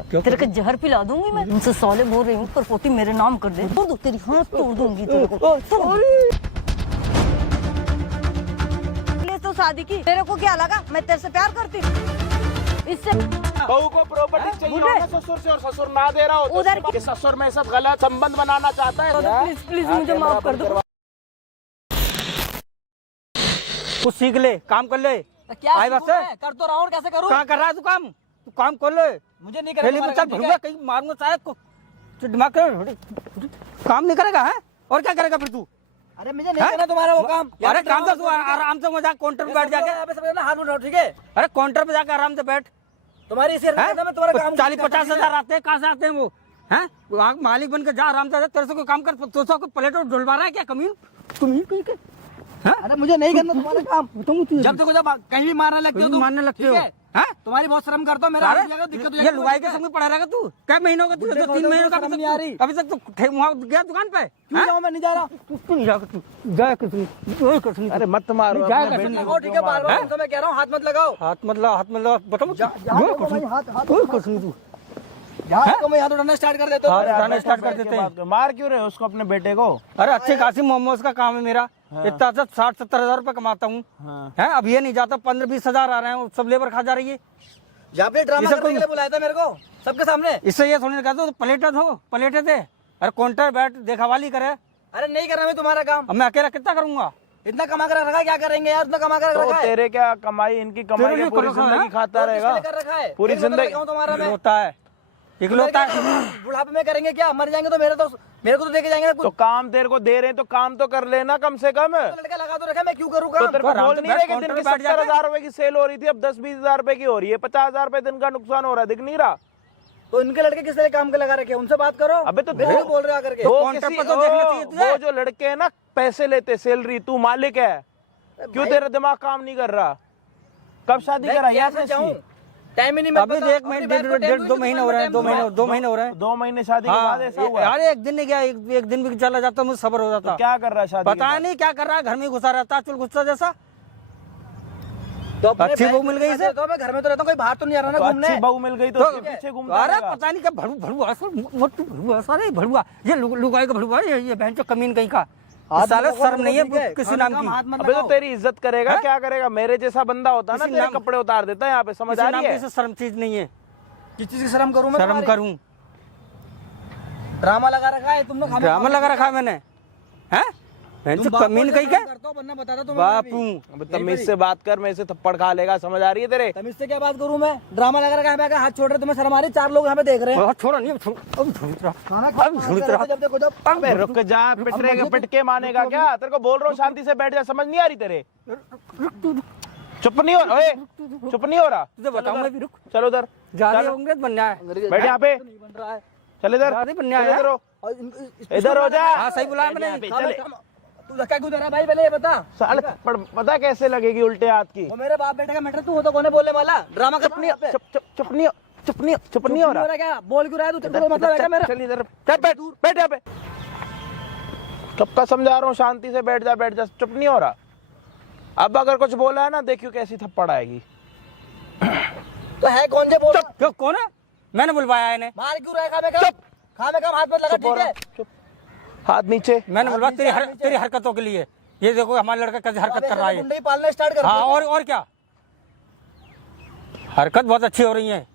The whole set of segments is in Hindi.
तेरे को जहर पिला दूंगी मैं। तुमसे साले बोल रही हूँ, पर पोती मेरे नाम कर दे, तोड़ दो, तेरी हाथ तोड़ दूंगी तेरे को। तो शादी की, तेरे को क्या लगा मैं तेरे से प्यार करती हूँ? इससे बहू को प्रॉपर्टी चाहिए होगा ससुर से, और ससुर ना दे रहा हो तो उधर कि ससुर में सब गलत संबंध बनाना चाहता है। प्लीज प्लीज मुझे माफ कर दो। कुछ सीख ले, काम कर ले। क्या आई बात है? कर तो रहा हूँ, कैसे करूँ? कहाँ कर रहा है तू काम? तू काम कर ले। मुझे नहीं पहले में चल भरूंगा, कहीं मारूंगा चाहे को दिमाग कर। काम नहीं करेगा है? और क्या करेगा फिर तू? अरे मुझे नहीं करना तुम्हारा वो काम। अरे काम तो तू आराम से मजाक काउंटर पे बैठ जाके। हाथ उठाओ, ठीक है? अरे काउंटर पे जाकर आराम से बैठ। तुम्हारी सिर मैं तुम्हारा काम 40-50 हजार आते हैं, कहाँ से आते हैं वो? हैं? वहाँ मालिक बन के जा आराम से, तेरे से कोई काम कर, तो को प्लेट ढुलवा रहा है क्या कमीन? अरे मुझे नहीं करना तुम्हारा काम। जब देखो जब कहीं भी मारने लगते हो, मारने लगते हो। तुम्हारी बहुत शर्म करता हूँ, मेरा दिक्कत ये लुगाई के संग पड़ा रहेगा तू? क्या महीनों का? तू 3 महीनों का नहीं आ रही। अभी तक तो वहाँ गया दुकान पे? क्यों जाऊँ? मैं नहीं जा रहा। तू नहीं जाकर, तू जाया कर, तू अरे मत मारो, जाया अपने कर, बेटे लगाओ, ठीक है? बार बार तो मैं कह रहा हूँ, हाथ मत लगाओ। हाथ मतलब बताओ तो मैं हाथ उठाना स्टार्ट कर देता हूँ। जाना स्टार्ट कर देते हैं। मार क्यों रहे हो उसको, अपने बेटे को? अरे अच्छी खासी मोमोज का काम है मेरा। इतना 60-70 हजार रुपए कमाता हूँ। है अब ये नहीं जाता, 15-20 हजार आ रहे हैं, सब लेबर खा जा रही है। जहाँ पे ड्रामा करने के लिए बुलाया था मेरे को सबके सामने। इससे ये थोड़ी कहते हो प्लेटे दो, प्लेटे दे। अरे काउंटर बैठ, देखावाली करे। अरे नहीं कर रहा मैं तुम्हारा काम। अब मैं अकेला कितना करूंगा? इतना कमा कर रखा है, क्या करेंगे यार? इतना कमा कर तो रखा है। तेरे क्या कमाई, इनकी कमाई है, पूरी जिंदगी खाता रहेगा। कर रखा है पूरी जिंदगी तुम्हारा मैं होता है, इकलौता है। बुढ़ापे में करेंगे क्या? मर जाएंगे तो मेरे को तो देके जाएंगे ना कुछ। तो काम तेरे को दे रहे हैं तो काम तो कर लेना कम से कम। लड़का लगा तो रखा, मैं क्यों करूँ तो काम? तेरे को आराम बोल से नहीं रहे कि दिन की बैठ 70,000 रुपए की सेल हो रही थी, अब 10-20 हजार रुपए की हो रही है, 50 हजार रुपए दिन का नुकसान हो रहा है, दिख नहीं रहा? तो इनके लड़के किस तरह काम के लगा रखे, उनसे बात करो। अबे तो मेरे को बोल रहे आकर के। वो काउंटर किसी पर तो देखना चाहिए तुझे। वो जो लड़के हैं ना पैसे लेते, सैलरी, तू मालिक है, क्यों तेरा दिमाग काम नहीं कर रहा? कब शादी कराई आपने इसकी? टाइम ही नहीं अभी 1 महीने 1.5-2 महीने हो रहे हैं, 2 महीने हो रहे हैं। 2 महीने शादी के बाद ऐसा हुआ? यार एक दिन नहीं गया, एक दिन भी चला जाता मुझे सब्र हो जाता। क्या कर रहा है शादी के पता बाद? नहीं क्या कर रहा है, घर में घुसा रहता, चुल गुस्सा जैसा। तो अपने अच्छी भाई बहू मिल गई इसे? तो मैं घर में तो रहता हूँ, कोई बाहर तो नहीं आ रहा ना तो घूमने। अच्छी बहू मिल गई तो उसके पीछे घूमता अरे रहेगा। पता नहीं क्या भड़ुआ नहीं भड़ुआ, ये लुगाई का भड़ुआ है, ये बहन चो कमीन कहीं का। साले शर्म नहीं है किसी नाम की। अबे तो तेरी इज्जत करेगा, क्या करेगा? मेरे जैसा बंदा होता ना, तेरे कपड़े उतार देता है यहाँ पे, समझ आ रही है? शर्म चीज नहीं है। किस चीज की शर्म करूँ मैं? शर्म करूँ? ड्रामा लगा रखा है तुम लोग। ड्रामा लगा रखा है मैंने, हैं? कमीन कहीं का बापू। अबे तमीज से बात कर, मेरे से थप्पड़ खा लेगा, समझ आ रही है तेरे? तमीज से क्या बात करूं मैं? ड्रामा लगा रखा है, मैं हाथ छोड़ रहे, तुम्हें शर्म आ रही? 4 लोग यहाँ पे देख रहे हैं। छोड़ा नहीं, अबे रुक जा, पिट के मानेगा क्या? तेरे को बोल रहा हूँ शांति से बैठ जा, समझ नहीं आ रही तेरे? चुप नहीं हो रहा? चुप नहीं हो रहा? तुझे बताऊंगा भी, रुक। चलो उधर ज्यादा अंग्रेज बनना है, बैठ यहाँ पे, चल इधर, इधर हो जा। हाँ सही बुलाया मैंने। चले तू धक्का क्यों दे रहा है भाई? पहले ये बता। साले थप्पड़ पता कैसे लगेगी उल्टे हाथ की? वो मेरे बाप बेटे का मैटर, तू हो तो कौन है बोलने वाला? ड्रामा कर। चुप नहीं हो रहा? क्या बोल क्यों रहा है तू? तेरे को मतलब है क्या मेरा? चल इधर बैठ यहाँ पे। कब का समझा रहा हूँ शांति से बैठ जा, चुप नहीं हो रहा? अब अगर कुछ बोला है ना, देखियो कैसी थप्पड़ आएगी। तो है कौन से बोल? क्यों, कौन है? मैंने बुलवाया है इन्हें। मार क्यों रहा है? खा में काम हाथ मत लगा, ठीक है? चुप, हाथ नीचे। मैंने बुलवाया तेरी हरकतों के लिए। ये देखो हमारा लड़का कैसे हरकत कर रहा है। गुंडे पालना स्टार्ट कर। हाँ और क्या, हरकत बहुत अच्छी हो रही है।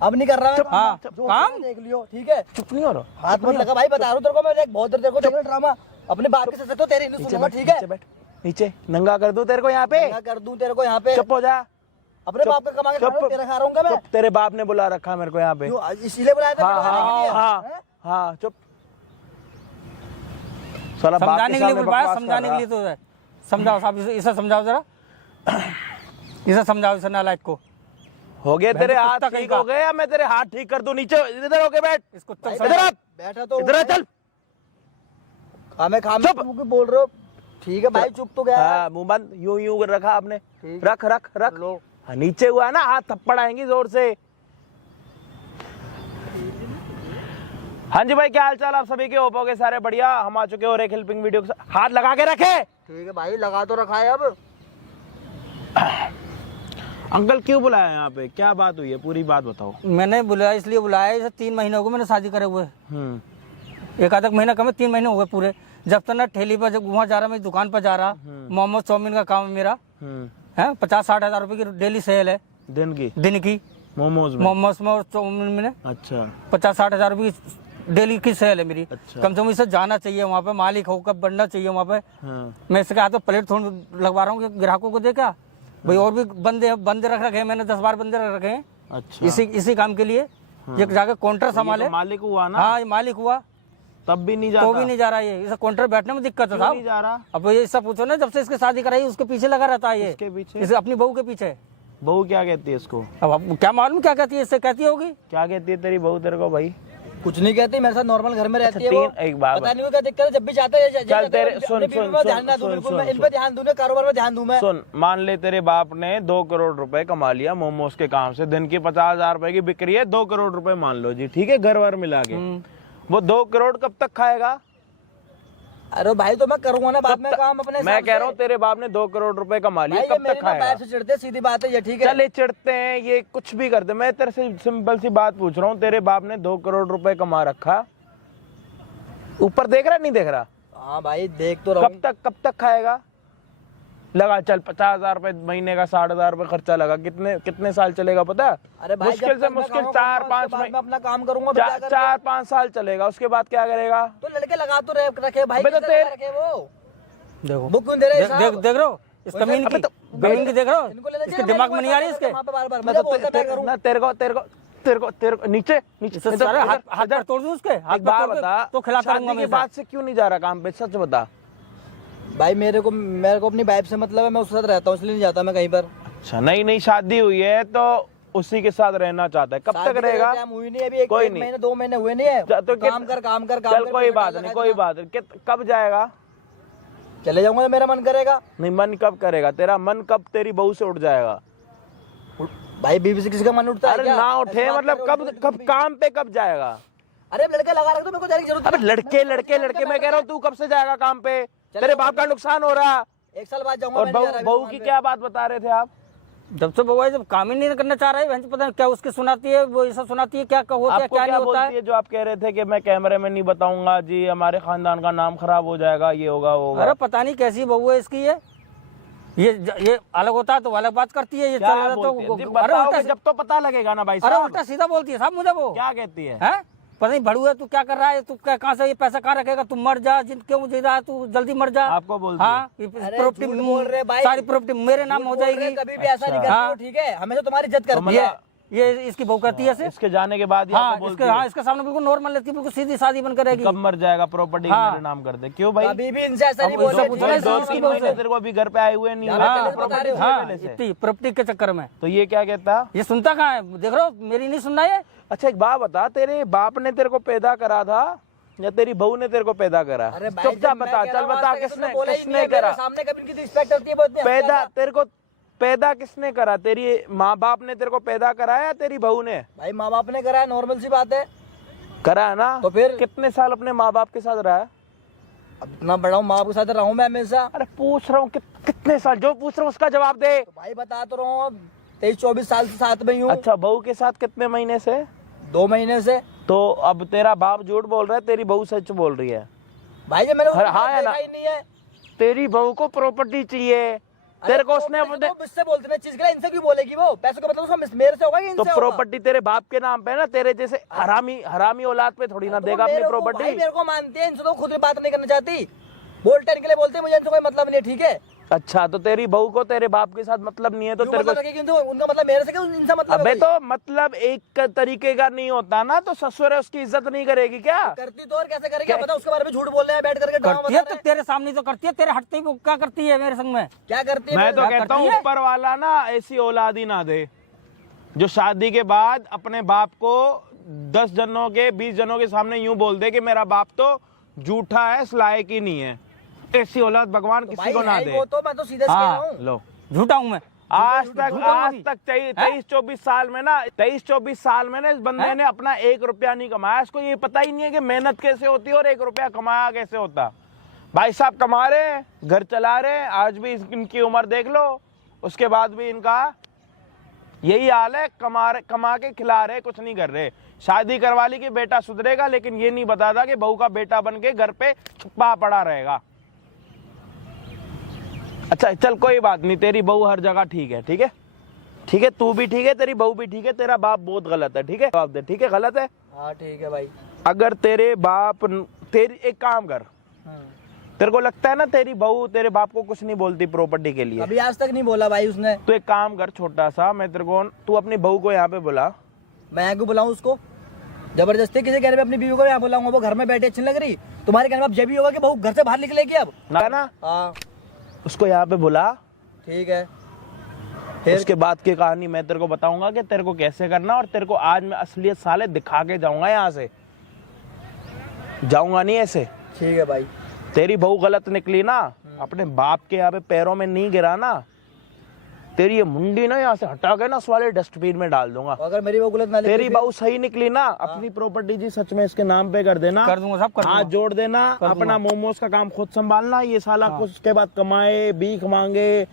अब नहीं कर रहा मैं। हाँ काम देख लियो, ठीक है? चुप नहीं हो रहा? हाथ मत लगा भाई, बता रहा हूँ तेरे को मैं। बहुत देर तेरे को देख रहा ड्रामा, अपने बाप के साथ तो तेरी नहीं सुनूंगा, ठीक है? नीचे नंगा कर दूं तेरे को यहाँ पे? कर दूं तेरे को यहाँ पे? चुप हो जा। अपने बाप का कमा के खा रहा हूं, तेरा खा रहा हूँ मैं? तेरे बाप ने बुला रखा मेरे को यहाँ पे। इसीलिए बुलाया था? हाँ चुप। समझाने के लिए बुलवाया, समझाने के लिए तो है। समझाओ साहब, इसे समझाओ जरा, इसे समझाओ, इसे नालायक को। हो गए तेरे हाथ ठीक हो गए? मैं तेरे हाथ ठीक कर दूं? नीचे इधर होके बैठ। इसको इधर बैठा तो इधर चल। खामे बोल रहे हो? ठीक है भाई, चुप तो गया। हाँ मुंह बंद, यूं रखा आपने, रख लो। नीचे हुआ ना, हाथ थप्पड़ आएंगी जोर से। हाँ जी भाई, क्या हाल चाल आप सभी के? होप हो गए सारे बढ़िया। हम आ चुके हो एक हेल्पिंग वीडियो के साथ। हाथ लगा के रखे। ठीक है भाई, लगा तो रखा है। अंकल क्यों बुलाया यहाँ पे, क्या बात हुई है, पूरी बात बताओ। मैंने बुलाया इसलिए बुलाया, इसे 3 महीने हो गए मैंने शादी करे हुए। एक आधा महीना कम है, 3 महीने हो गए पूरे। जब तक ना ठेली पर जब वहाँ जा रहा, मैं दुकान पर जा रहा, मोमोज चाउमीन का काम है मेरा है। 50-60 हज़ार रुपए की डेली सेल है दिन की मोमोज में और चाउमीन में। अच्छा 50-60 हज़ार रुपये की डेली की सेल है मेरी। अच्छा। कम से कम इसे जाना चाहिए वहाँ पे, मालिक होकर बनना चाहिए वहाँ पे। मैं इसके हाथ में प्लेट थोड़ा लगवा रहा हूँ ग्राहकों को देखा भाई, और भी बंदे रख रखे हैं मैंने, 10-12 बंदे रख रखे हैं। अच्छा। इसी काम के लिए ये जाके काउंटर संभाले। तो मालिक हुआ ना? हाँ मालिक हुआ, तब भी नहीं जा रहा, तो भी नहीं जा रहा। ये इसे काउंटर बैठने में दिक्कत है साहब, नहीं जा रहा। अब ये सब पूछो ना, जब से इसकी शादी कराई उसके पीछे लगा रहता है ये, इसके पीछे, इसे अपनी बहू के पीछे। बहू क्या कहती है इसको? अब आपको क्या मालूम क्या कहती है, इससे कहती होगी। क्या कहती है तेरी बहू तेरे को? भाई कुछ नहीं कहती, मेरे साथ नॉर्मल घर में रहती है वो। एक बात पता नहीं क्या दिक्कत है, जब भी जाते हैं चल तेरे सुन ध्यान ना दूं, बिल्कुल मैं इन पे ध्यान दूं, कारोबार पे ध्यान दूं मैं। सुन, मान ले तेरे बाप ने 2 करोड़ रुपए कमा लिया मोमोज के काम से, दिन की 50,000 रुपए की बिक्री है, 2 करोड़ रुपए मान लो जी, ठीक है, घर वर मिला के। वो 2 करोड़ कब तक खाएगा? अरे भाई तो मैं करूंगा ना बाद में काम अपने। मैं कह रहा हूँ तेरे बाप ने 2 करोड़ रुपए कमा लिए, कब तक खाएगा? से चिढ़ते, सीधी बात है ये, ठीक है। चले चिढ़ते हैं, ये कुछ भी करते। मैं तेरे से सिंपल सी बात पूछ रहा हूँ, तेरे बाप ने 2 करोड़ रुपए कमा रखा, ऊपर देख रहा नहीं देख रहा? हाँ भाई देख तो रहा। कब तक खाएगा? लगा चल 50,000 रुपए महीने का, 60,000 रुपए खर्चा लगा, कितने साल चलेगा पता? अरे भाई मुश्किल से मुश्किल 4-5 महीने अपना काम करूंगा, 4-5 साल चलेगा, उसके बाद क्या करेगा? तो लड़के लगा तो रखे भाई, तो वो देखो वो क्यों दे रहे हैं? देख रहे हो इस कमीन की, देख रहे हो इसके दिमाग में नहीं आ रही इसके। तेरे को नीचे हाथ पर तोड़ दूं उसके, हाथ बात बता, तो खिलाता रहूंगा मैं। बात से क्यों नहीं जा रहा काम पे, सच बता भाई। मेरे को अपनी वाइफ से मतलब है, मैं उसके साथ रहता हूँ इसलिए नहीं जाता मैं कहीं पर। अच्छा, नई शादी हुई है तो उसी के साथ रहना चाहता है, कब तक रहेगा? हुई नहीं अभी, कोई महीने 2 महीने हुए नहीं है तो काम कर। चल कोई बात नहीं, कब जाएगा? चले जाऊंगा मेरा मन करेगा। नहीं, मन कब करेगा तेरा? मन कब तेरी बहू से उठ जाएगा? भाई बीवी से किसी का मन उठता है? अरे ना उठे मतलब कब काम पे कब जाएगा? अरे लड़के लगा रखे तो मेरे को जाने की जरूरत। अबे लड़के मैं कह रहा हूँ, तू कब से जाएगा काम पे? तेरे बाप का नुकसान हो रहा। 1 साल बाद जाऊंगा। और बहू की क्या बात बता रहे थे आप? जब से बहू जब काम ही नहीं करना चाह रहा है, पता नहीं क्या उसकी सुनाती है, वो ऐसा सुनाती है क्या होता है क्या नहीं होता है। जो आप कह रहे थे कि मैं कैमरे में नहीं बताऊंगा जी, हमारे खानदान का नाम खराब हो जाएगा, ये होगा वो होगा। अरे पता नहीं कैसी बहू है इसकी, ये अलग होता है तो अलग बात करती है, ये तो जब तो पता लगेगा ना भाई। अरे उल्टा सीधा बोलती है साहब मुझे। वो क्या कहती है? पता नहीं बड़ू है, तू क्या कर रहा है, तू कहाँ से ये पैसा कहाँ रखेगा, तू मर जा, क्यों मुझे रहा है, तू जल्दी मर जा। आपको बोलती है? हाँ, प्रॉपर्टी सारी प्रॉपर्टी मेरे नाम हो जाएगी। कभी भी ऐसा नहीं करती, ठीक है, हमेशा तुम्हारी इज्जत करती है। ये इसकी बहू करती है, इसके जाने के बाद इसके सामने बिल्कुल नॉर्मल रहती है, बिल्कुल सीधी सादी बन करेगी। कब मर जाएगा प्रॉपर्टी मेरे नाम कर दे? क्यों भाई? अभी भी इनसे ऐसा नहीं बोला। 2-3 महीने तेरे को अभी घर पे आए हुए नहीं है प्रॉपर्टी के चक्कर में। तो ये क्या कहता? ये सुनता कहाँ है? देख रहे हो मेरी नहीं सुनना है। अच्छा एक बात बता, तेरे बाप ने तेरे को पैदा करा था या तेरी बहू ने तेरे को पैदा करा? चुपचाप बता, चल बता, किसने करा? सामने कभी इनकी रिस्पेक्ट होती है। पैदा तेरे को पैदा किसने करा? तेरी माँ बाप ने तेरे को पैदा कराया या तेरी बहू ने? भाई माँ बाप ने कराया, नॉर्मल सी बात है। करा है ना? तो फिर कितने साल अपने माँ बाप के साथ रहा? अब इतना बड़ा हूँ, माँ बाप के साथ रहा हूँ मैं हमेशा। अरे पूछ रहा हूँ कितने साल, जो पूछ रहा हूँ उसका जवाब दे। तो भाई बता तो रहा हूँ, 23-24 साल से साथ में हूँ। अच्छा, बहू के साथ कितने महीने से? 2 महीने से। तो अब तेरा बाप झूठ बोल रहा है, तेरी बहू सच बोल रही है? भाई ये मैंने हाँ है ना? नहीं है। तेरी बहू को प्रॉपर्टी चाहिए, तेरे को उसने मुझसे बोलते ना चीज के लिए, इनसे क्यों बोलेगी वो? पैसों का मतलब उसका मेरे से होगा कि इनसे तो प्रॉपर्टी तेरे बाप के नाम पे है ना, तेरे जैसे हरामी औलाद पे थोड़ी ना देगा अपनी प्रॉपर्टी। मेरे को मानते हैं, इनसे तो खुद भी बात नहीं करना चाहती, बोलते इनके लिए बोलते, मुझे इनसे कोई मतलब नहीं, ठीक है। अच्छा, तो तेरी बहू को तेरे बाप के साथ मतलब नहीं है तो तेरे को उनका मतलब मेरे से क्या, इनसे मतलब? अबे तो मतलब एक तरीके का नहीं होता ना, तो ससुर है उसकी इज्जत नहीं करेगी क्या? करती तो और कैसे करेगी? बता, उसके बारे में झूठ बोल रहे हैं बैठ करके। करती है तो तेरे सामने तो करती है, तेरे हटते ही क्या करती है मेरे संग में? क्या करती है? मैं तो कहता हूँ ऊपर वाला ना ऐसी औलाद ही ना दे जो शादी के बाद अपने बाप को 10 जनों के 20 जनों के सामने यूं बोल दे कि मेरा बाप तो झूठा है, इस लायक ही नहीं है। ऐसी औलाद भगवान तो किसी को ना दे। वो तो मैं तो सीधे से कह रहा हूं। लो, झूठा हूं मैं। आज तक 23-24 साल में ना, 23-24 साल में ना इस बंदे ने अपना 1 रुपया नहीं कमाया। इसको ये पता ही नहीं है कि मेहनत कैसे होती है और 1 रुपया कमाया कैसे होता। भाई साहब कमा रहे, घर चला रहे, आज भी इनकी उम्र देख लो, उसके बाद भी इनका यही हाल है, कमा के खिला रहे, कुछ नहीं कर रहे। शादी करवा ली कि बेटा सुधरेगा, लेकिन ये नहीं बताता कि बहू का बेटा बन के घर पे छुपा पड़ा रहेगा। अच्छा चल कोई बात नहीं, तेरी बहू हर जगह ठीक है, ठीक है, ठीक है, तू भी ठीक है, तेरी बहू भी ठीक है, तेरा बाप बहुत गलत है, ठीक है, जवाब दे, ठीक है, गलत है। हाँ ठीक है भाई। अगर तेरे बाप तेरी एक काम कर, तेरे को लगता है ना तेरी बहू तेरे बाप को कुछ नहीं बोलती प्रॉपर्टी के लिए? अभी आज तक नहीं बोला भाई उसने। तो एक काम कर छोटा सा, मैं तेरे को, तू अपनी बहू को यहाँ पे बुला। मैं क्यों बुलाऊं उसको? जबरदस्ती किसी कहने पे अपनी बीवी को यहाँ बुलाऊंगा? वो घर में बैठे अच्छी लग रही। तुम्हारे कहने में अब जब भी होगा कि बहू घर से बाहर निकलेगी अब ना। हाँ उसको यहाँ पे बुला, ठीक है। उसके बाद की कहानी मैं तेरे को बताऊंगा कि तेरे को कैसे करना, और तेरे को आज मैं असलियत साले दिखा के जाऊंगा, यहाँ से जाऊंगा नहीं ऐसे। ठीक है भाई। तेरी बहू गलत निकली ना, अपने बाप के यहाँ पे पैरों में नहीं गिरा ना, तेरी ये मुंडी ना यहाँ से हटा के ना उस वाले डस्टबिन में डाल दूंगा। अगर मेरी बहू गलत ना निकली, तेरी बहू सही निकली ना, अपनी प्रॉपर्टी जी सच में इसके नाम पे कर देना, कर दूंगा, सब कर दूंगा। हाथ जोड़ देना, अपना मोमोज का काम खुद संभालना। ये साला कुछ के बाद कमाए, भीख मांगे,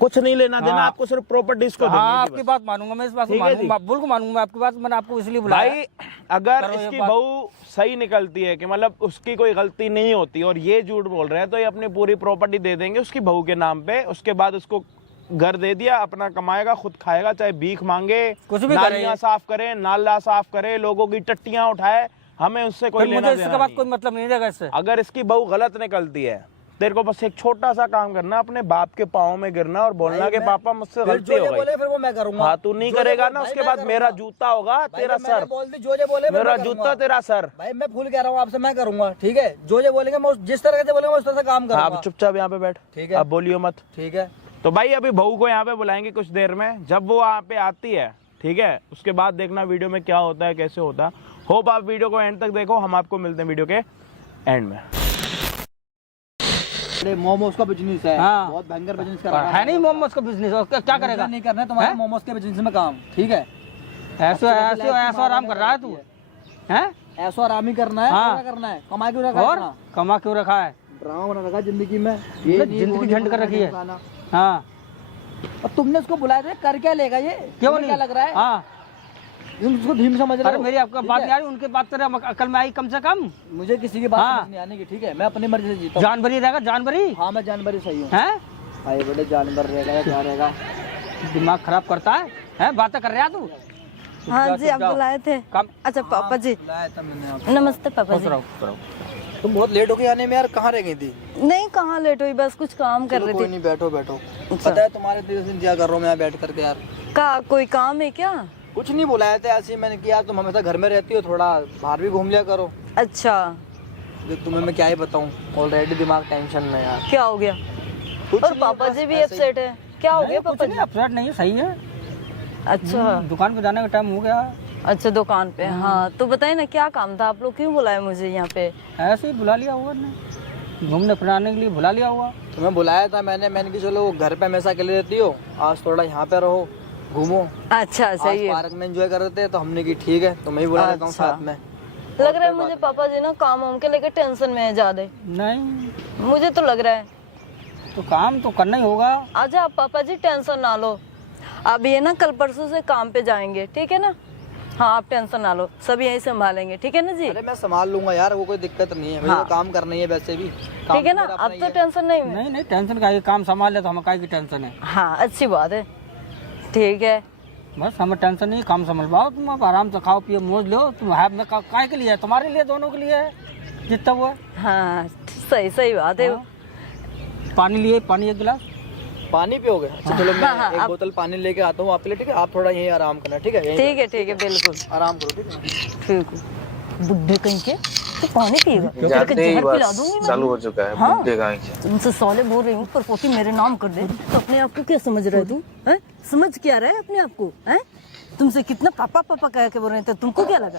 कुछ नहीं लेना देना आपको, सिर्फ प्रॉपर्टीज को देनी है। आपकी बात मानूंगा मैं, इस बात को मानूंगा, बिल्कुल मानूंगा मैं आपकी बात। मैंने आपको इसलिए बुलाया भाई अगर इसकी बहू सही निकलती है कि मतलब उसकी कोई गलती नहीं होती और ये झूठ बोल रहे हैं, तो ये अपनी पूरी प्रॉपर्टी दे देंगे उसकी बहू के नाम पे। उसके बाद उसको घर दे दिया, अपना कमाएगा, खुद खाएगा, चाहे भीख मांगे, कुछ भी नालियां साफ करे, नाला साफ करे, लोगों की टट्टियां उठाए, हमें उससे कोई लेना मुझे इसके बाद कोई मतलब नहीं रहेगा इससे। अगर इसकी बहू गलत निकलती है, तेरे को बस एक छोटा सा काम करना, अपने बाप के पाँव में गिरना और बोलना कि पापा मुझसे गलती हो गई। फिर वो मैं करूंगा। हाँ तू नहीं करेगा ना, उसके बाद मेरा जूता होगा तेरा सर, जो बोले मेरा जूता तेरा सर। भाई मैं भूल कह रहा हूँ आपसे, मैं करूंगा, ठीक है? जो बोलेंगे मैं जिस तरह से बोलेंगे उस तरह से काम करूंगा। आप चुपचाप यहाँ पे बैठ, ठीक है? आप बोलियो मत, ठीक है? तो भाई अभी बहू को यहाँ पे बुलाएंगे कुछ देर में, जब वो यहाँ पे आती है, ठीक है, उसके बाद देखना वीडियो में क्या होता है, कैसे होता है। होप आप वीडियो को एंड तक देखो, हम आपको मिलते हैं वीडियो के एंड में। मोमोज का बिजनेस है, हाँ। बहुत भयंकर बिजनेस कर रहा है नहीं मोमोज का बिजनेस, क्या करेगा? नहीं करना है तुम्हारे मोमोज के बिजनेस में काम, ठीक है? ऐसे आराम कर रहा है तू, हैं? ऐसा आराम ही करना है। हाँ। क्या करना है? कमा क्यों रखा है? और कमा क्यों रखा है? ड्रामा बना रखा जिंदगी में, जिंदगी झंड कर रखी है। हाँ और तुमने उसको बुलाया था, कर क्या लेगा ये? क्यों नहीं? क्या लग रहा है? हाँ तुम उसको भीम समझ रहे अरे हो? मेरी आपका बात नहीं आ रही, उनके बात तेरे अकल में आई कम से कम। मुझे किसी की बात हाँ। समझ नहीं आने की, ठीक है? मैं अपनी मर्जी से जीता हूँ। जानवरी रहेगा, जानवरी। हाँ मैं जानवर ही सही हूँ। हैं? भाई बड़े जानवर रहेगा या क्या रहेगा? दिमाग खराब करता है, हैं? बातें कर रहा तू? हाँ जी, आप बुलाए थे? अच्छा पापा जी, बुलाया था मैंने आपको। नमस्ते पापा जी। तुम बहुत लेट हो गई आने में यार, कहाँ रह गई थी? नहीं कहाँ लेट हुई, बस कुछ काम कर चलो रही कोई थी। नहीं, बैठो बैठो। अच्छा। पता है तुम्हारे दिल से इंतजार कर रहा हूँ मैं बैठ करके यार। का कोई काम है क्या? कुछ नहीं बुलाया था, ऐसे ही मैंने किया। तुम हमेशा घर में रहती हो, थोड़ा बाहर भी घूम लिया करो। अच्छा तुम्हें मैं क्या ही बताऊँ, ऑलरेडी दिमाग टेंशन में यार। क्या हो गया? कुछ और नहीं, पापा बस जी भी ऐसे ही। अपसेट है, क्या हो गया पापा जी? अपसेट नहीं है, सही है। अच्छा दुकान पे जाने का टाइम हो गया। अच्छा दुकान पे, हाँ तो बताइए ना क्या काम था, आप लोग क्यों बुलाए मुझे यहाँ पे? ऐसे ही बुला लिया हुआ ने, घूमने फिराने के लिए बुला लिया हुआ। तुम्हें बुलाया था मैंने कि चलो घर पे हमेशा अकेले रहती हो, आज थोड़ा यहाँ पे रहो, घूमो। अच्छा आज सही है। पार्क में एंजॉय कर रहे थे तो हमने की ठीक है तुम्हें ही बुला लेता हूँ अच्छा। साथ में। लग रहा है मुझे पापा जी ना काम वाम के लेकर टेंशन में है ज्यादा, नहीं मुझे तो लग रहा है। तो काम तो करना ही होगा। अच्छा आप पापा जी टेंशन ना लो, अब ये ना कल परसों से काम पे जाएंगे, ठीक है ना? हाँ आप टेंशन ना लो, सब यही संभालेंगे, ठीक है ना जी? अरे मैं संभाल लूंगा यार, वो कोई दिक्कत नहीं है। मुझे हाँ। तो काम करना ही है वैसे भी। ठीक है ना, अब तो टेंशन नहीं है। नहीं टेंशन का, ये काम संभाल ले तो हमें काय की टेंशन है। हाँ अच्छी बात है, ठीक है। बस हमें टेंशन नहीं, काम संभाल पाओ तुम, अब आराम से खाओ पियो मौज लो। तुम है में काय के लिए है? तुम्हारे लिए, दोनों के लिए है जितना वो है। हाँ सही बात है। हाँ। पानी लिए, पानी एक गिलास। पानी पियोगे? अच्छा चलो मैं हाँ, एक आप- बोतल पानी लेके आता हूँ आपके लिए, ठीक है? आप थोड़ा यहीं आराम करना, ठीक है? यहीं ठीक है बिल्कुल आराम करो, ठीक है? ठीक है। बुड्ढे कहीं के तो पानी पिएगा, तेरे को जाते ही जहर पिला बस दूंगी मैं। चालू हो चुका है। हाँ। बुड्ढे गाय के। तुमसे साले बोल रही हूँ, परपोती मेरे नाम कर दे तो अपने आप को क्या समझ रहे तू? हैं? समझ क्या रहा है अपने आप को? हैं? तुमसे कितना पापा पापा कह के बोल रहे थे, तुमको क्या लगा?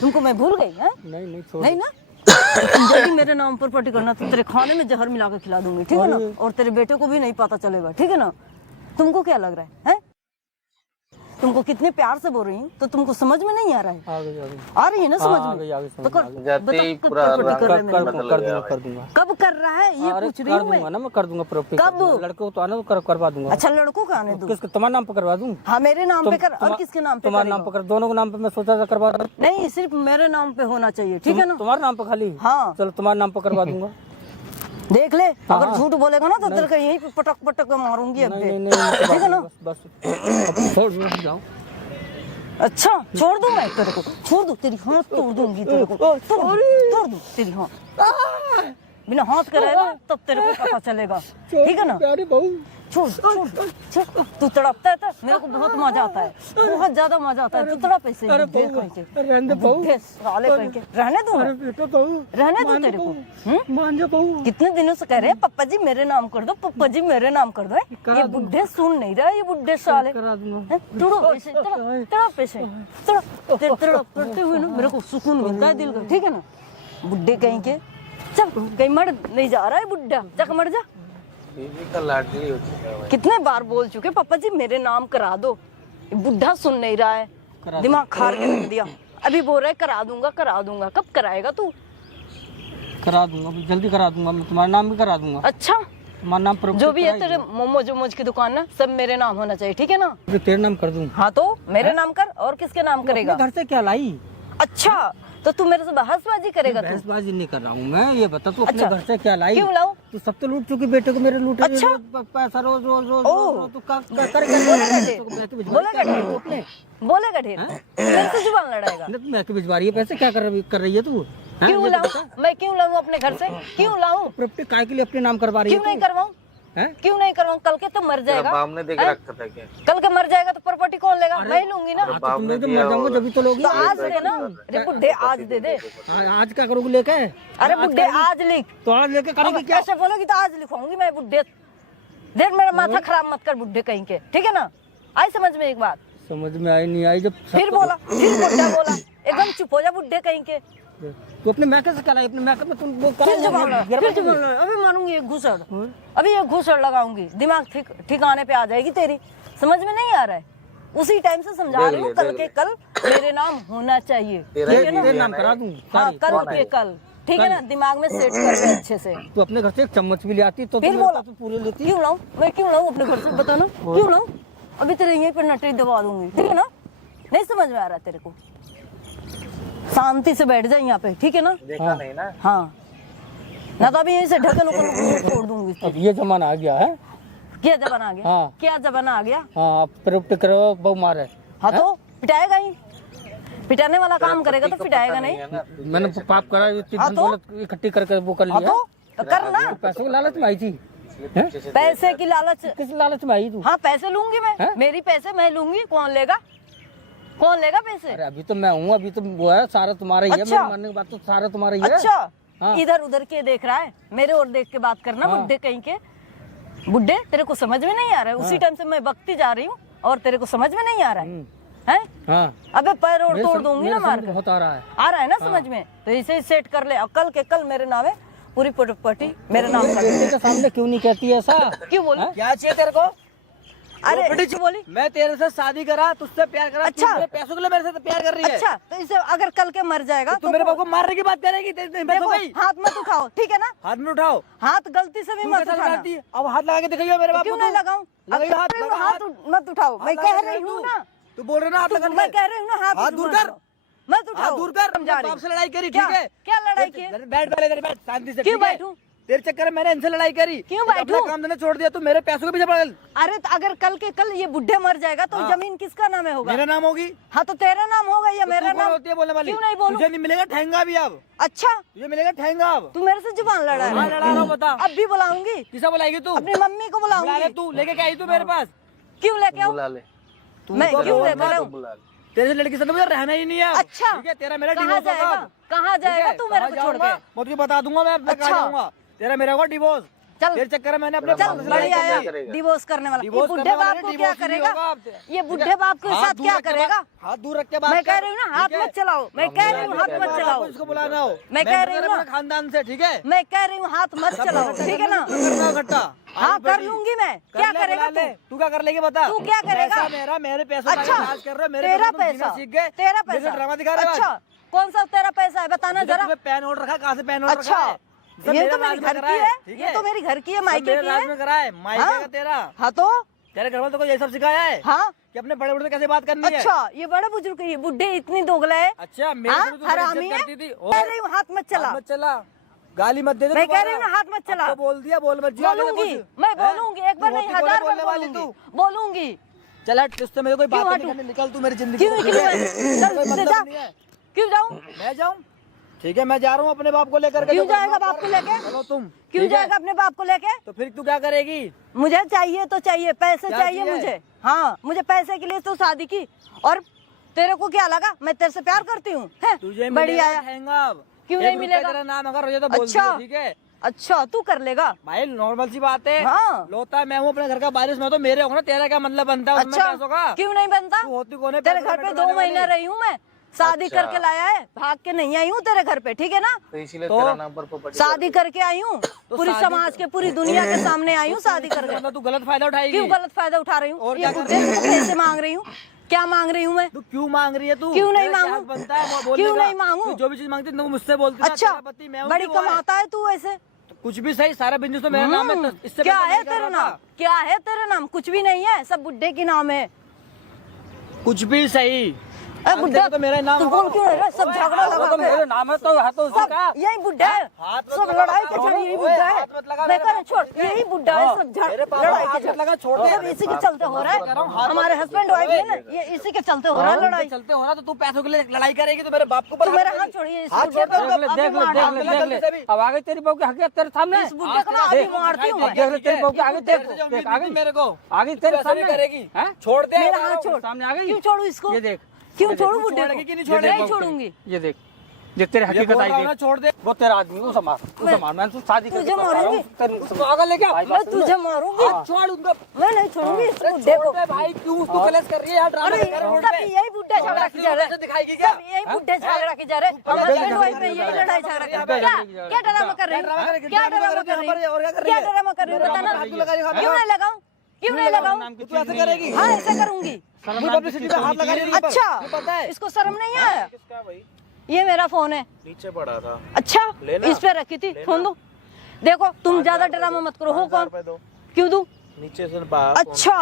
तुमको मैं भूल गई? हैं? नहीं ना? तुम जल्दी मेरे नाम पर पार्टी करना, तो तेरे खाने में जहर मिला के खिला दूंगी, ठीक है ना? और तेरे बेटे को भी नहीं पता चलेगा, ठीक है ना? तुमको क्या लग रहा है? तुमको कितने प्यार से बोल रही हूँ, तो तुमको समझ में नहीं आ रहा है? आ गई आ गई आ रही है ना समझ आ में? गई आ गई तो समझ कर, आ गई। बता कब प्रॉपर्टी कर रहा है मेरे को? कर दूंगा कब कर रहा है ये अरे पूछ रही कर हूँ मैं। दूंगा ना, मैं कर दूंगा प्रॉपर्टी। कब? लड़के को तो आना तो करवा दूंगा। अच्छा लड़कों का आने दो। किसके तुम्हारे नाम पे करवा दूं? हाँ मेरे नाम पे कर, और किसके नाम पे तुम्हारे नाम पे कर, दोनों के नाम पे मैं सोचा था करवा दूं। नहीं सिर्फ मेरे नाम पे होना चाहिए, ठीक है ना? तुम्हारे नाम पे खाली? हाँ चलो तुम्हारे नाम पे करवा दूंगा। देख ले, अगर झूठ बोलेगा ना तो तेरे को यहीं पे पटक पटक के मारूंगी अब नहीं भी। नहीं ठीक है ना? बस अब छोड़ दो, जाओ। अच्छा छोड़ दूं मैं तेरे को, छोड़ दूं, तेरी हाथ तोड़ दूंगी तेरे को, तोड़ दूं तेरी हाथ। बिना हाथ के रहेगा तब तेरे को पता चलेगा, ठीक है ना? प्यारी बहू छोड़ छोड़ छोड़। तू तड़पता है तो मेरे को बहुत मजा आता है, बहुत ज्यादा मजा आता है। तू तड़प ऐसे ही, बुड्ढे कहीं के, रहने बहू, बुड्ढे साले कहीं के। रहने दूं मैं? बेटा बहू, रहने दूं तेरे को? मान जा बहू। कितने दिनों से कह रहे हैं पप्पा जी मेरे नाम कर दो, पप्पा जी मेरे नाम कर दो। ये बुड्ढे सुन नहीं रहा, ये बुड्ढे साले। करा दूंगा। हैं? तड़प ऐसे, तड़प ऐसे, तड़प करते हुए ना मेरे को सुकून मिलता है दिल का, ठीक है ना? बुड्ढे कहीं के, चल कहीं मर नहीं जा रहा है बुड्ढा, जाकर मर जा। बीवी का लाडली हो चुका है। कितने बार बोल चुके पापा जी मेरे नाम करा दो, ये बुढ़ा सुन नहीं रहा है, दिमाग खार के रख दिया। अभी बोल रहा है करा दूंगा, कब कराएगा तू? करा दूंगा, जल्दी करा दूंगा, मैं तुम्हारे नाम भी करा दूंगा। अच्छा तुम्हारा नाम पर जो भी है तेरे मोमोज की दुकान ना, सब मेरे नाम होना चाहिए, ठीक है ना? तेरे नाम कर दूं। हाँ तो मेरे नाम कर, और किसके नाम करेगा? घर से क्या लाई? अच्छा तो तू मेरे से बहसबाजी करेगा? तू बहसबाजी नहीं कर रहा हूँ मैं, ये बता तू अपने अच्छा। घर से क्या लाई? क्यों लाऊं? तू सब तो लूट चुकी, बेटे को मेरे लूट अच्छा। पैसा रोज रोज रोज ओह। रोज तू कर बोलेगा ढेर, बोलेगा ढेर, मेरे से जुबान लड़ाएगा। मैं तो भिजवा रही है पैसे, क्या कर रही है तू? क्यों लाऊं मैं, क्यों लाऊं अपने घर से, क्यों लाऊं? प्रॉपर्टी काय के लिए अपने नाम करवा रही है? क्यों नहीं करवाऊं? क्यों नहीं करवाऊं? कल के तो मर जाएगा, बाप ने देख रखा था क्या? कल के मर जाएगा तो प्रॉपर्टी कौन लेगा? मैं लूंगी ना। तुम लोग तो मर जाऊंगा जब तो लोग। तो आज दे ना, अरे बुड्ढे आज दे दे। आज क्या करोगे लेके? अरे बुड्ढे आज लिख, तो आज लेके करोगे क्या? कैसे बोलोगी तो आज लिखवाऊंगी मैं बुड्ढे। देख मेरा माथा खराब मत कर बुड्ढे कहीं के, ठीक है ना? आई समझ में एक बात? समझ में आई नहीं आई जब फिर बोला, फिर बुड्ढा बोला, एकदम चुप हो जा बुड्ढे कहीं के। तू अपने मैके से क्या लाई? अपने मैके में तुम वो फिर जुबान लड़ा, फिर जुबान लड़ा। अभी मारूंगी एक घूसड़, अभी एक घूसड़ लगाऊंगी, दिमाग ठिकाने पे आ जाएगी तेरी। समझ में नहीं आ रहा है? उसी टाइम से समझा रही हूँ, कल के कल मेरे नाम होना चाहिए, ठीक है ना? तेरे नाम करा दूं। हाँ कल के कल, ठीक है ना? दिमाग में सेट कर ले अच्छे से। तू अपने घर से एक चम्मच भी ले आती तो फिर बोला तू पूरे लेती। क्यों लाऊं मैं, क्यों लाऊं अपने घर से, बता ना क्यों लाऊं? अभी तेरे यहीं पे नटरी दबा दूंगी, ठीक है ना? नहीं समझ में आ रहा तेरे को? शांति से बैठ जा यहाँ पे, ठीक है ना? देखा नहीं ना? हाँ ना तो अभी यहीं से ढक्कन उकन छोड़ दूंगी। अब ये जमाना आ गया है। क्या जमाना आ गया? हाँ। क्या जमाना आ गया? हाँ प्रॉपर्टी करो बहु मारे। हाँ तो पिटाएगा ही, पिटाने वाला काम करेगा तो पिटाएगा नहीं। मैंने पाप करा, हाँ तो? दौलत इकट्ठी करके वो कर हाँ लिया। तो कर ना। पैसों की लालच में आई थी। हैं? पैसे की लालच? किस लालच में आई तू? हाँ पैसे लूंगी मैं, हैं? मेरी पैसे मैं लूंगी, कौन लेगा? कौन लेगा पैसे? अरे अभी तो मैं हूँ, अभी तो वो है सारा तुम्हारा ही है। अच्छा। मेरे मरने के बाद तो सारा तुम्हारा ही है। अच्छा हाँ। इधर उधर के देख रहा है, मेरे और देख के बात करना। हाँ। बुड्ढे कहीं के, बुड्ढे तेरे को समझ में नहीं आ रहा है? उसी टाइम से मैं बकती जा रही हूँ और तेरे को समझ में नहीं आ रहा है? हैं? हाँ अबे पैर और मेरे तोड़ सम- दूंगी मेरे ना मार समझ कर। बहुत आ रहा है। आ रहा है ना समझ में? तो इसे ही सेट कर ले, और कल के कल मेरे नाम है, पूरी प्रॉपर्टी मेरे नाम कर बेटे के सामने क्यों नहीं कहती है ऐसा? क्यों बोली? क्या चाहिए तेरे को? अरे क्यों बोली? मैं तेरे से शादी करा, तुझसे प्यार करा, अच्छा। तू मेरे पैसों के लिए मेरे से प्यार कर रही है। अच्छा तो इसे अगर कल के मर जाएगा तू मेरे बाप को मारने की बात करेगी? देखो, हाथ मत उठाओ, ठीक है ना? हाथ में उठाओ। हाथ गलती से भी तू मत कैसा उठाना। लगाती है? अब हाथ लगा के दिखाइए मेरे बाप को। क्यों नहीं लगाऊं? लगाइए हाथ, लगा हाथ मत उठाओ, मैं कह रही हूँ ना। तू बोल रहे ना हाथ तो लगा मैं कह रही हूँ ना, हाथ हाथ दूर मत कर। उठाओ। मत उठाओ, हाथ दूर कर। समझा रही बाप से लड़ाई करी, क्या? ठीक है? क्या लड़ाई की? बैठ पहले, इधर बैठ शांति से। क्यों ठीक है? बैठूं? तेरे चक्कर में मैंने इनसे लड़ाई करी। क्यों तो बैठूं? अपना काम धंधा छोड़ दिया, तू मेरे पैसों के पीछे पड़ गया। अरे तो अगर कल के कल ये बुढ़े मर जाएगा तो हाँ। जमीन किसका नाम है होगा? मेरा नाम होगी। हाँ तो तेरा नाम होगा या मेरा तू कौन नाम? होती है बोलने वाली? क्यों नहीं बोलूं? तुझे नहीं मिलेगा ठेंगा भी अब। अच्छा तुझे मिलेगा ठेंगा अब। तू मेरे से जुबान लड़ा हाँ, लड़ा रहा हूँ, बता। अब भी बुलाऊंगी, किसा बुलाएगी तू? अपनी मम्मी को बुला ले बुलाऊंगी। तू। लेके क्या आई तू मेरे पास? क्यों लेके आऊं? बुला ले। मैं तो क्यों बोल लेकर मत। आऊं? तेरे से लड़की से तो मुझे रहना ही नहीं है अब। अच्छा ठीक है? तेरा मेरा कहाँ डिवोर्स होगा जाएगा? अब। कहाँ ठीक है? जाएगा तू मेरे कहाँ को छोड़ जाऊंगा? के? मैं तुझे बता दूंगा, मैं कहाँ अच्छा। जाऊंगा। तेरा मेरा होगा डिवोर्स। चल। तेरे चक्कर में मैंने अपने चल बाप से बढ़िया लड़ाई आया करी। डिवोर्स करने वाला। ये डिवोर्स बुढ़े करने बाप वाले को नहीं, क्या डिवोर्स नहीं होगा करेगा? आप। ये बुढ़े बाप के हाथ साथ दूर क्या रख के करेगा? बात- हाथ दूर रख के बात मैं कह कर, रही हूँ ना, ठीक हाथ है? मत चलाओ। मैं कह रही हूँ, हाथ मत चलाओ। इसको बुलाना हो, मैं कह रही हूँ ना। अपने खानदान से, ठीक है? मैं कह रही हूँ, हाथ मत चलाओ, ठीक है ना? करना इकट्ठा। हाँ आगे कर बढ़ी। लूंगी मैं। कर क्या ले, करेगा बुला ले। तू? तू क्या कर लेगी बता? तू क्या करेगा? पैसा मेरा, मेरे पैसों का अच्छा नाश कर रहे हो, मेरे तेरा पैसों तुम जीना पैसा, सीख गए। तेरा मेरे पैसा। ड्रामा दिखा रहे हो आज। अच्छा कौन सा तेरा पैसा है बताना जरा जरा। पैन होल्ड रखा, कहाँ से पैन होल्ड अच्छा रखा है? सब ये मेरे तो राज मेरी में घर करा की है, ठीक ये तो मेरी घर की है, सब मायके मेरे की राज है। में करा है, मायके हाँ। का तेरा। हाँ तो तेरे घर वालों को ये सब सिखाया है हाँ कि अपने बड़े बड़े से कैसे बात करनी है। अच्छा ये बड़े बुजुर्ग ये बुढ़े इतनी दोगला है। अच्छा मेरे हाँ, से तो तू बड़ी हरामी इज्जत है। करती थी। कह रही हूँ हाथ मत चला। हाथ मत चला, गाली मत दे दे मैं कह दोबारा। रही हूँ ना, हाथ मत चला। अब तो बोल दिया, बोल मत जिया, बोलूंगी कुछ। मैं, हैं? बोलूंगी एक बार तू नहीं, होती बोले 1000 बार बोलने वाली बोलूंगी तू। बोलूंगी। चल हट, तुझसे मेरे कोई बात क्यों नहीं हटूं? करनी, निकल तू मेरी जिंदगी क्यों से। क्यों कोई मतलब जा, नहीं है। क्यों जाऊँ? मैं जाऊँ? ठीक है, मैं जा रहा हूँ अपने बाप को लेकर के। क्यों तो जाएगा करना बाप को लेके? चलो तुम। क्यों ठीक है? जाएगा अपने बाप को लेके? तो फिर तू क्या करेगी? मुझे चाहिए तो चाहिए, पैसे क्या चाहिए चाहिए? मुझे। हाँ मुझे पैसे के लिए तो शादी की। और तेरे को क्या लगा मैं तेरे से प्यार करती हूँ? तुझे बढ़िया मिलेगा आया। ठेंगा अब। क्यों एक नहीं रुपया मिलेगा? तेरा नाम अगर हो जाए तो बोल अच्छा। दियो, ठीक है? अच्छा तू कर लेगा? भाई नॉर्मल सी बात है। हाँ। लोता मैं हूँ अपने घर का बारिश में, तो मेरे होगा ना, तेरा क्या मतलब बनता है उसमें अच्छा पैसों का? क्यों नहीं बनता? तू होती कौन है तेरे पैसों घर का पे मेटर 2 महीने वाली? रही हूँ मैं, शादी अच्छा। करके लाया है, भाग के नहीं आई हूँ तेरे घर पे, ठीक है ना? तो इसीलिए तो तेरा नाम पर प्रॉपर्टी शादी करके आई हूँ, पूरी शादी- समाज के, पूरी दुनिया के सामने आई हूँ शादी करके। मतलब तू गलत फायदा उठाएगी? क्यों गलत फायदा उठा रही हूँ? और ये क्या कर बुढ़े रही है? से पैसे मांग रही हूँ? क्या मांग रही हूँ मैं? तू क्यों मांग रही है? तू क्यों नहीं तेरा क्या मांगू? हक बनता है वो बोलने क्यों का? नहीं मांगू? तू जो भी चीज मांगती है, तू मुझसे बोलती है ना, अच्छा तेरा पति मैं हूँ, बड़ी क्यों है? कमाता है तू ऐसे? तो कुछ भी सही, सारा बिजनेस तो मेरा नाम है, तो इससे क्या बेहतर है नहीं कर तेरा रहा नाम? था। क्या है तेरा नाम? कुछ भी नहीं है, सब बुड्ढे की नाम है। कुछ भी सही। ए बुड्ढा तो मेरा नाम तू बोल क्यों रहा है? सब झगड़ा लगा तो के। मेरे नाम है तो हाथों से सब का यही बुड्ढा है, हाथ मत सब लगा, लड़ाई के झगड़े यही ओए, बुड्ढा है। हाथ मत लगा मैं मेरे कह रहा पास। छोड़, यही बुड्ढा है, सब मेरे पास लड़ाई हाथ के मत लगा, छोड़ झगड़े दे। सब इसी के चलते हो रहा है। हमारे हस्बैंड वाइफ है ना, ये इसी के चलते हो रहा है लड़ाई। चलते हो रहा, तो तू पैसों के लिए लड़ाई करेगी तो मेरे बाप को तू बर्बाद मेरा हाथ करेगी। छोड़िए, इस हाथ बुड्ढे छोड़ को दो, अब देख ले मार देख डालूंगी। ले देख ले अब आगे तेरी बहू की हकीकत तेरे सामने इस बुड्ढे को ना अभी मारती हूँ मैं। देख ले तेरी बहू की आगे देख तेरे से जो देख उम्मीद आगे थी मेरे को, आगे तेरे ऐसा नहीं सामने करेगी। हैं? छोड़ दे मेरा हाथ छोड़। सामने आ गई। क्यों छोड़ू इसको? ये देख क्यों छोड़ू बुड्ढे छोड़ेगी कि को? नहीं नहीं छोड़ेगी? छोड़ूंगी। ये देख देख तेरी ये हकीकत बोल आई रहा हूँ ना, देख छोड़ दे। वो तेरा आदमी वो संभाल मैं तो शादी करके तुझे बता रहा हूँ। मारूंगी। उसको आगे लेके आ। मैं तुझे मारूंगी। छोड़ उनको। मैं नहीं छोड़ूंगी इस बुड्ढे को। छोड़ दे भाई, क्यों उसको कलेश कर रही है यार? ड्रामा अरे कर रोड सब पे। यही बुड्ढे झगड़ा की जा रहे कैसे दिखाएगी क्या? सब यही बुड्ढे झगड़ा की जा रहे हम हस्बैंड वाइफ में यही लड़ाई झगड़ा कर क्या क्या ड्रामा कर रही हूँ? क्या ड्रामा कर रही हूँ? क्या ड्रामा कर रही हूँ? बताना। क्यों नहीं लगाऊं? क्यों नहीं लगाऊं? तू ऐसे करेगी? हाँ ऐसे करूंगी। पब्लिसिटी पे हाथ लगा रही है। अच्छा पता है? इसको शर्म नहीं आया? किसका भाई? ये मेरा फोन है। नीचे पड़ा था। अच्छा लेना। इस पे रखी थी, फोन दो। देखो तुम ज्यादा ड्रामा मत करो। हो 5,000 कौन? रुपए दो। क्यों दूं? नीचे से पा अच्छा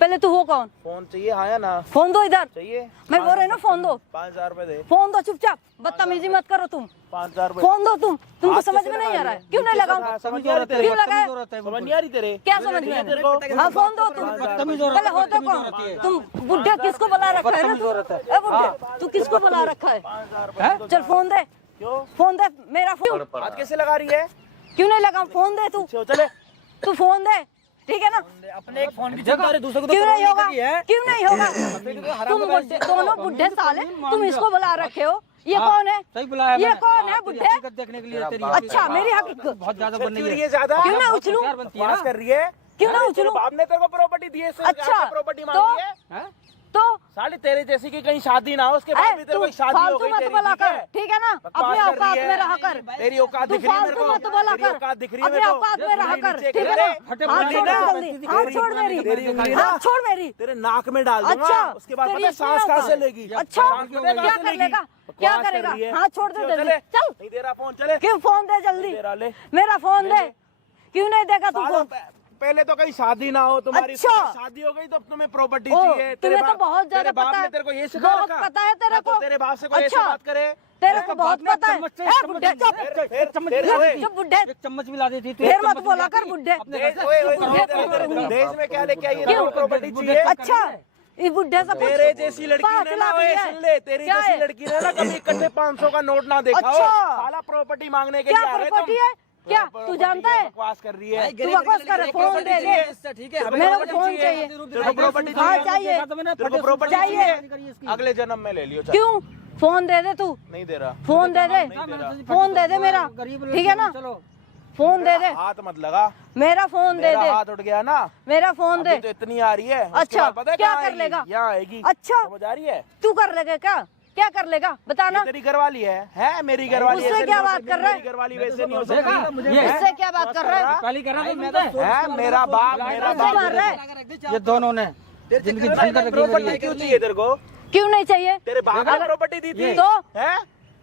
पहले तू हो कौन? फोन चाहिए? हाँ या ना? फोन दो इधर। चाहिए? मैं बोल रही ना फोन दो। 5,000 रुपए दे। फोन दो चुपचाप, बदतमीजी मत करो तुम। 5,000 रुपए। फोन दो तुमको हाथ समझ कैसे में नहीं आ रहा है? लगा क्यों नहीं नीचे से लगाऊं? हाथ समझ नहीं आ रही तेरे? क्यों लगाया? समझ नहीं आ रही तेरे? क्या समझ में? तेरे को? हाँ फोन दो तुम। पहले होते कौन? तुम बुढ़े किसको बुला रखा है ना तू? ए बुढ़े तू किसको बुला रखा है? चल फोन दे। क्यों? फोन दे मेरा फोन। हाथ कैसे लगा रही है? क्यों नहीं लगाऊं? फोन दे तू। चले। तू फोन दे, ठीक है ना? अपने एक फोन की जगह दूसरे को तो क्यों नहीं होगा? की है। क्यों नहीं होगा? तुम बुड्ढे, दोनों बुढ़े साले, तुम इसको बुला रखे हो। ये कौन है? सही बुलाया ये मैंने। कौन है तेरी बुड्ढे? हकीकत देखने के लिए तेरी अच्छा मेरी हकीकत बहुत ज्यादा बनने क्यों की रही है ज्यादा? क्यों ना उछलूं? यार बनती है पास ना कर रही है? क्यों ना अरे उछलूं? तेरे बाप ने तेरे को प्रॉपर्टी दी है, अच्छा, प्रॉपर्टी तो? मांगी है। हैं? तो साले तेरे जैसी की कहीं शादी ना हो, उसके बाद भी तेरे तू को शादी हो फालतू गई मत तेरी, बोला ठीक कर, है? ठीक है ना? बकवास अपनी कर रही औकात है। में रहा कर। तेरी औकात तू दिख रही है मेरे फालतू को। मत बोला तेरी कर, औकात दिख रही है अपनी मेरे को। औकात में रहा कर, नीचे ठीक है गिरे। ना? फटे हाथ फटे छोड़ ना। जल्दी, हाथ छोड़ मेरी, तेरी उंगली ना। हाथ छोड़ मेरी। तेरे नाक में डाल दूंगा। अच्छा उसके बाद तेरी पता है इतनी सांस कहाँ औकात? से लेगी? अच्छा सांस पता है कहाँ क्या से कर लेगी? लेगा? क्या बकवास कर करेगा? रही है। हाथ छोड़ दे चल, जल्दी, चले। चल। नहीं दे रहा फोन, चले। क्यों फोन दे जल्दी? दे रहा, ले। मेरा फोन दे। क्यों नहीं देगा तू सालों फोन? पहले तो कहीं शादी ना हो तुम्हारी, अच्छा। शादी हो गई तो अब तुम्हें प्रॉपर्टी ओ, चाहिए। तुम्हें तो बहुत ज्यादा तेरे बाप पता ने है। तेरे को ये सिखा बहुत रखा? पता है तेरे हाँ, तो को। तेरे बाप से कोई ऐसी अच्छा। बात करे? तेरे को बहुत पता है। ए बुड्ढे चुप, चुप बुड्ढे, एक चम्मच मिला देती तू फिर मत बोला कर बुड्ढे। देश में क्या लेके आई है? प्रॉपर्टी चाहिए। अच्छा इस बुड्ढे से तेरे जैसी लड़की ने ना, ओए सुन ले, तेरी क्या जैसी है? लड़की ने ना कभी इकट्ठे 500 का नोट ना देखा हो। अच्छा। साला प्रॉपर्टी मांगने के क्या लिए आ रहे तुम। प्रॉपर्टी है? क्या तू प्रॉपर्टी जानता है? बकवास कर रही है। तू बकवास कर, फोन दे दे। ठीक है मेरे को फोन चाहिए। तेरे को प्रॉपर्टी हाँ चाहिए? चाहिए। तेरे को प्रॉपर्टी चाहिए। चाहिए? अगले जन्म में ले लियो। चल। क्यों? फोन दे दे तू, नहीं दे रहा। फोन दे दे, फोन दे दे मेरा, ठीक है ना? चलो फोन दे दे, हाथ मत लगा, मेरा फोन दे मेरा दे, हाथ उठ गया ना, मेरा फोन दे। अभी तो इतनी आ रही है, उसके अच्छा, बाद पता है क्या कहाँ कर आएगी? लेगा? यहाँ आएगी। अच्छा। समझ आ रही है? तू कर लेगा क्या कर लेगा बताना। ये तेरी घरवाली है मेरी घरवाली। उससे ऐसे क्या नहीं हो बात सकती, कर रहा है? मेरी घरवाली वैसे नहीं हो देखा? सकती ये इससे क्या बात कर रहा है? पहले कर रहा था मैं है मेरा बाप मुझे मार रहा है? ये दोनों ने जिनकी झंडा रखी हुई प्रॉपर्टी है। क्यों चाहिए तेरे को? क्यों नहीं चाहिए? तेरे बाप ने प्रॉपर्टी दी थी तो? है?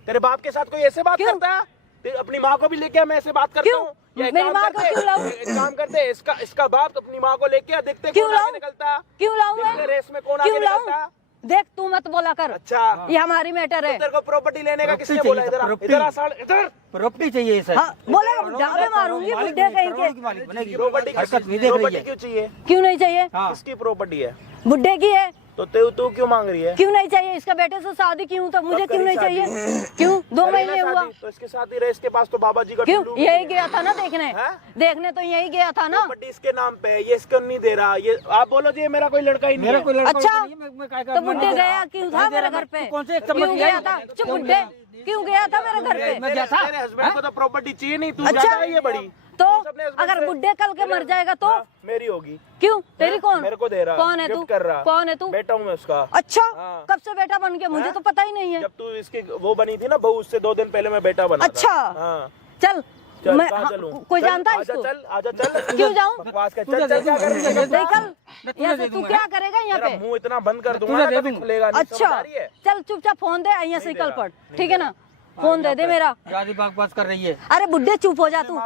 तेरे बाप के साथ कोई ऐसे बात क्यों? करता है? अपनी माँ को भी लेके आ, मैं ऐसे बात करता क्यों? हूँ। या एक मेरी काम माँ को करते, क्यों लाऊं? एक काम करते, इसका बाप अपनी माँ को लेके आ, देखते क्यों कौन आगे लाऊं? निकलता। क्यों लाऊं देखते मैं? रेस में कौन क्यों आगे लाऊं? निकलता। देख तू मत बोला कर, अच्छा, ये हमारी मैटर है। तो तेरे को प्रॉपर्टी लेने का किसने चाहिए, बोला? इधर आ, प्रॉपर्टी। इधर आ, साढ़े इधर। प्रॉपर्टी चाहिए इसे। हाँ बोलेगा जावे मारूंगी बुड्ढे कहीं के। मालिक बनेगी। प्रॉपर्टी हरकत भी देख रही प्रॉपर्टी है। क्यों चाहिए? क्यों नहीं चाहिए? हाँ। किसकी प्रॉपर्टी है? बुड्ढे की है। तो तू क्यों मांग रही है? क्यों नहीं चाहिए? इसका बेटे से शादी क्यों तो मुझे कब क्यों करी नहीं शादी? चाहिए? क्यों 2 करी महीने ना हुआ? शादी, तो इसके साथ ही रहे। इसके पास तो बाबा जी का क्यों टुल्लू यही गया था ना देखने? हैं? देखने तो यही गया था ना। प्रॉपर्टी इसके नाम पे है, ये इसको नहीं दे रहा। ये आप बोलो जी, ये मेरा कोई लड़का ही नहीं मेरा है। कोई लड़का अच्छा, नहीं है, मैं तो बुड्ढे गया क्यों था मेरे घर पे? कौन से एक क्यों चम्मच गया था? चुप बुड्ढे, क्यों गया था मेरे घर पे? मैं गया था। तेरे हस्बैंड को तो प्रॉपर्टी चाहिए नहीं, तू अच्छा। ज्यादा है ये बड़ी। तो तू अपने husband अगर से- बुड्ढे कल के मर जाएगा तो हाँ, मेरी होगी। क्यों? तेरी कौन? मेरे को दे रहा, कौन है तू? गिफ्ट कर रहा। कौन है तू? बेटा हूँ मैं उसका। अच्छा, हाँ। कब से बेटा बन गया? मुझे तो पता ही नहीं है। जब तू इसकी वो बनी थी ना बहू, उससे 2 दिन पहले मैं बेटा बना था। अच्छा। हाँ। चल चल, मैं कहाँ हाँ, चलूं? कोई चल, जानता है आजा इसको? चल, आजा चल। क्यों जाऊं? बकवास कर, तुझे चल दे चल, क्या दूंगा, करेंगे? तुझे दे निकल मैं तुझे यहाँ दे से। तू दूंगा। क्या करेगा यहाँ तेरा पे? मुंह इतना बंद कर दूंगा तुझे ना, दे कभी दूंगा। खुलेगा नहीं। समझ आ अच्छा रही है? चल चुपचाप फोन दे, यहाँ से नहीं निकल दे पड़, रहा, ठीक है ना? फोन दे दे मेरा। ज्यादा बकवास कर रही है। अरे बुड्ढे चुप हो जा तू।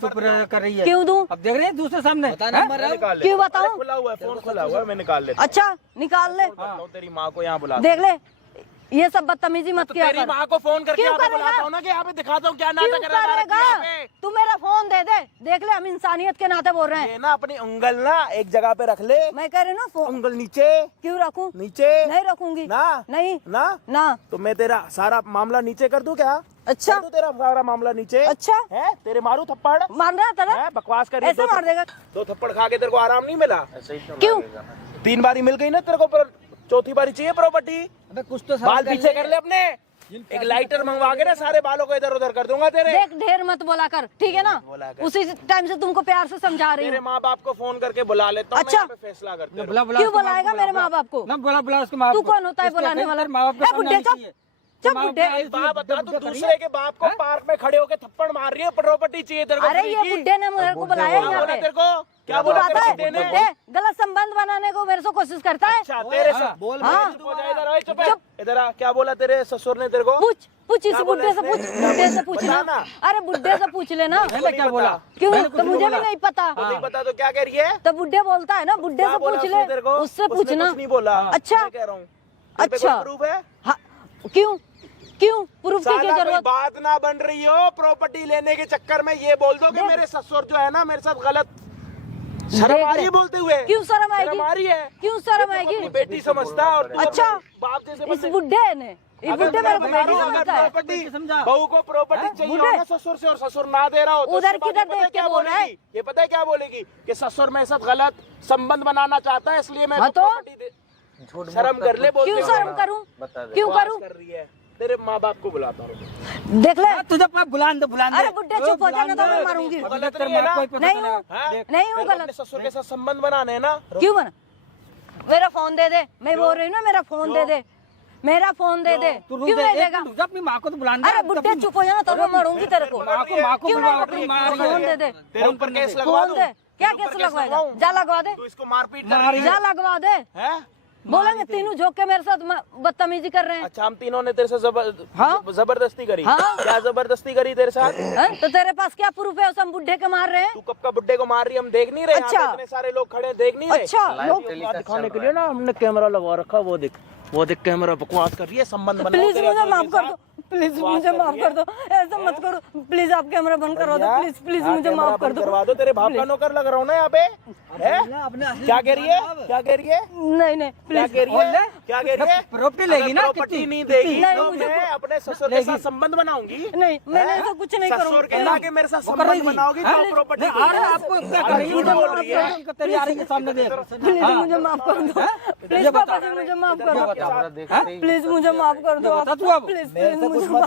चुप रह कर रही है। क्यों दूं? अब देख रहे हैं दूसरे सामने बता हैं? नंबर मैं निकाल क्यों लेता हूँ। बताऊं? अरे खुला हुआ है, फोन खुला हुआ है, मैं निकाल लेता हूँ। अच्छा निकाल ले, बताता हूँ, तेरी माँ को यहाँ बुला देख ले। ये सब बदतमीजी मत किया तेरी कर। माँ को फोन करके क्यों यहाँ पे करेगा? बुलाता हूँ ना, कि यहाँ पे दिखाता हूँ क्या क्यों नाटक करा रहा है करेगा? यहाँ पे। तू मेरा फोन दे दे, देख ले हम इंसानियत के नाते बोल रहे हैं। ये ना अपनी उंगल ना एक जगह पे रख ले। मैं कह रही हूँ ना फोन उंगल नीचे क्यों रखूं? नीचे नहीं रखूंगी। ना नहीं ना ना। तो मैं तेरा सारा मामला नीचे कर दूं क्या? अच्छा कर दूं तेरा सारा मामला नीचे? अच्छा है तेरे मारू थप्पड़? मार रहा था ना? है बकवास कर रही है, ऐसे मार देगा? 2 थप्पड़ खा के तेरे को आराम नहीं मिला? क्यों? 3 बारी मिल गई ना तेरे को, पर 4थी बारी चाहिए प्रॉपर्टी। अबे कुछ तो बाल पीछे कर ले अपने, एक लाइटर मंगवा के ना सारे बालों को इधर उधर कर दूंगा तेरे। देख ढेर मत बोला कर, ठीक है ना? बोला कर। उसी टाइम से तुमको प्यार से समझा रही तेरे हूँ। माँ बाप को फोन करके बुला लेता हूँ, अच्छा। मैं यहाँ पे फैसला करते रहो। बुला बुला क्यों उसके माँ बुलाएगा को मेरे बुला। माँ बाप को? ना बुला बुला उसके माँ तू को। कौन होता है इसके बुलाने फिर वाला? तेरे माँ बाप को ए, समझानी बुड्ढे चुप। चाहिए। चुप माँ बाप बुड्ढे। का ऐसे बाप बता, तू दब दब दूसरे के बाप को पार्क में खड़े होके थप्पड़ मार रही है, प्रॉपर्टी चाहिए तेरे को? अरे फ्री ये की? बुड्ढे ने मेरे को बुलाया क्या यहाँ बोला पे। तेरे को? क्या तू बोला आता तेरे है? को देने? बुड्ढे गलत संबंध बनाने को मेरे से कोशिश करता है। अच्छा तेरे हाँ, से बोल हाँ। चुप हो जा, इधर आ, चुप है। चुप। इधर आ, क्या बोला तेरे ससुर ने तेरे को? पूछ पूछ इस क्या बोला बुड्ढे से पूछ, इसने? बुड्ढे से पूछ बता ना। ना। अरे बुड्ढे से पूछ लेना। मैंने क्या बोला? क्यों? मैंने कुछ तो मुझे भी बोला। नहीं पता। तो नहीं पता तो क्या कह रही है? तो बुड्ढे बोलता है ना, बुड्ढे क्या से बोला पूछ उसने ले, तेरे को? उससे उसने पूछना। कुछ नहीं बोला। अच्छा। मैं कह रहा हूँ तेरे पे अच्छा। कोई प्रूफ है? हाँ, क्यों क्यों प्रूफ की साला क्या कोई जरूरत? बात ना बन रही हो, प्रॉपर्टी लेने के चक्कर में ये बोल दो कि देख। मेरे ससुर जो है ना मेरे साथ गलत। शर्म देख आ रही ले। है बोलते हुए? क्यों शर्म आएगी? शर्म आ रही है? क्यों शर्म अपनी आएगी? बेटी समझता और तू अच्छा। अपने बाप जैसे इस बंदे- बुड्ढे ने, ये अगर बुड्ढे मेरे को मैं बेटी अगर समझता है। प्रॉपर्टी समझा। बहू को प्रॉपर्टी चाहिए बुड्ढे। हो ना ससुर से और ससुर ना दे रहा हो तो उधर उसके बाद किधर ये पता है देख के क्या बोल रहा है? बोलेगी? ये पता है क्या बोलेगी कि ससुर मेरे साथ गलत संबंध बनाना चाहता है, इसलिए मैं हाँ तो? प्रॉपर्टी दे। शर्म कर ले बोलते क्यों हुए। शर्म करूं? क्यों बकवास करूं? कर रही है। तेरे माँ बाप को बुलाता हूँ। देख ले। तुझे पाप बुलान दे बुलान दे। अरे बुड्ढे चुप हो जाना तो मैं मारूंगी। अभी गलत तेरे नहीं है माँ को ही ना? पता नहीं चलेगा। हूँ। हाँ? नहीं हूँ तेरे को गलत। अपने ससुर के साथ संबंध बनाने हैं ना? क्यों बना? मेरा फोन दे दे, मैं बोल रही हूँ ना मेरा फोन दे दे, मेरा फोन दे दे। तू रुक क्यों जा, नहीं एक देगा? मिनट रुक जा, अपनी माँ को तो बुलान दे। अरे बुड्ढे चुप हो जाना तो मैं मारूंगी तेरे को। माँ को क्यों बुला नहीं अपनी माँ रखूंगी? फोन दे दे, तेरे ऊपर केस लगवा फोन दूं? दे। क्या तेरे केस ऊपर लगवाएगा? लगवाऊं? जा लगवा दे, तू इसको मारपीट कर रही जा लगवा दे। है? बोलेंगे तीनों झोंक के मेरे साथ बदतमीजी कर रहे हैं। अच्छा हम तीनों ने तेरे से हाँ? जबरदस्ती करी? हाँ। क्या जबरदस्ती करी तेरे साथ? हैं? तो तेरे पास क्या प्रूफ है? उस हम बुड्ढे के मार रहे हैं। तू कब का बुड्ढे को मार रही है, हम देख नहीं रहे? यहाँ पे अच्छा। इतने सारे लोग खड़े हैं, देख नहीं रहे? अच्छा लोग दिखाने के लिए ना हमने कैमरा लगवा रखा, वो देख कैमरा बकवास कर रही है, संबंध बनाओ प्लीज तेरे मुझे हस्बैंड माफ के कर साथ। दो, प्लीज बकवास मुझे कर माफ रही कर दो, ऐसा मत करो, प्लीज आप कैमरा बंद करा दो, प्लीज प्लीज हाँ, मुझे कैमरा माफ कर बंद दो। करवा दो। तेरे बाप का नौकर लग रहा हूँ ना यहाँ पे है? क्या कह रही है? क्या कह रही है? नहीं नहीं क्या प्लीज कह रही है? क्या कह रही है? प्रॉपर्टी लेगी ना? प्रॉपर्टी कितनी? नहीं देगी नहीं, तो मुझे मैं अपने ससुर के साथ संबंध बनाऊंगी। नहीं, मैं ऐसा कुछ नहीं ससुर करूंगी। के लाके मेरे साथ संबंध बनाओगी तो प्रॉपर्टी नहीं, अरे आपको क्या कर रही है? झूठ बोल रही है। उनका तेरी आ रही है सामने देख। प्लीज मुझे माफ कर दो, प्लीज पापा जी मुझे माफ कर दो, प्लीज मुझे माफ कर दो, ये बता तू अब। प्लीज मुझे मुझे माफ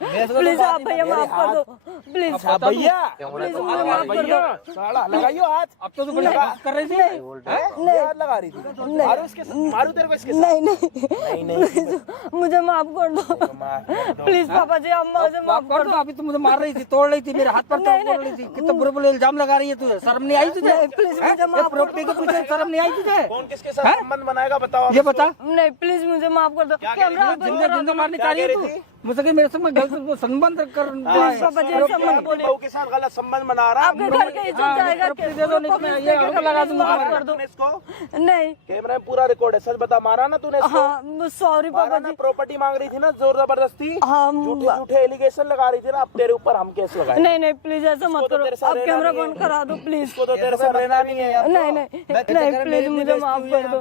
प्लीज आप भैया माफ कर दो प्लीज भैया प्लीज मुझे माफ कर दो साला लगाइयो हाथ। अब तो तू बड़ी बात कर रही थी। नहीं हाथ लगा रही थी। मारू इसके मारू तेरे को इसके साथ। नहीं प्लीज मुझे माफ कर दो प्लीज पापा जी आप मुझे माफ कर दो। अभी तू मुझे मार रही थी, तोड़ रही थी, मेरे हाथ पर तोड़ रही थी। कितना बुरे बुरे इल्जाम लगा रही है तू। शर्म नहीं आई तुझे? प्लीज मुझे माफ प्रॉपर्टी के पीछे शर्म नहीं आई तुझे? कौन किसके साथ संबंध बनाएगा बताओ। ये बता। नहीं प्लीज मुझे माफ कर दो कैमरा जिंदा मारने चाह रही है तू मुझसे कि मेरे से मैं गलत संबंध कर पापा जी ऐसा मत बोलिए। बहू के साथ गलत संबंध बना रहा आपके घर के इज्जत जाएगा ये आग लगा दूंगा माफ तुम्हारे। कर दो इसको नहीं कैमरा में पूरा रिकॉर्ड है। सच बता मारा ना तूने इसको? हाँ सॉरी मारा पापा ना? जी प्रॉपर्टी मांग रही थी ना जोर जबरदस्ती। हाँ झूठे झूठे एलिगेशन लगा रही थी ना। अब तेरे ऊपर हम केस लगाए। नहीं प्लीज ऐसा मत करो आप कैमरा बंद करा दो प्लीज इसको तो तेरे साथ रहना नहीं है। नहीं प्लीज मुझे माफ कर दो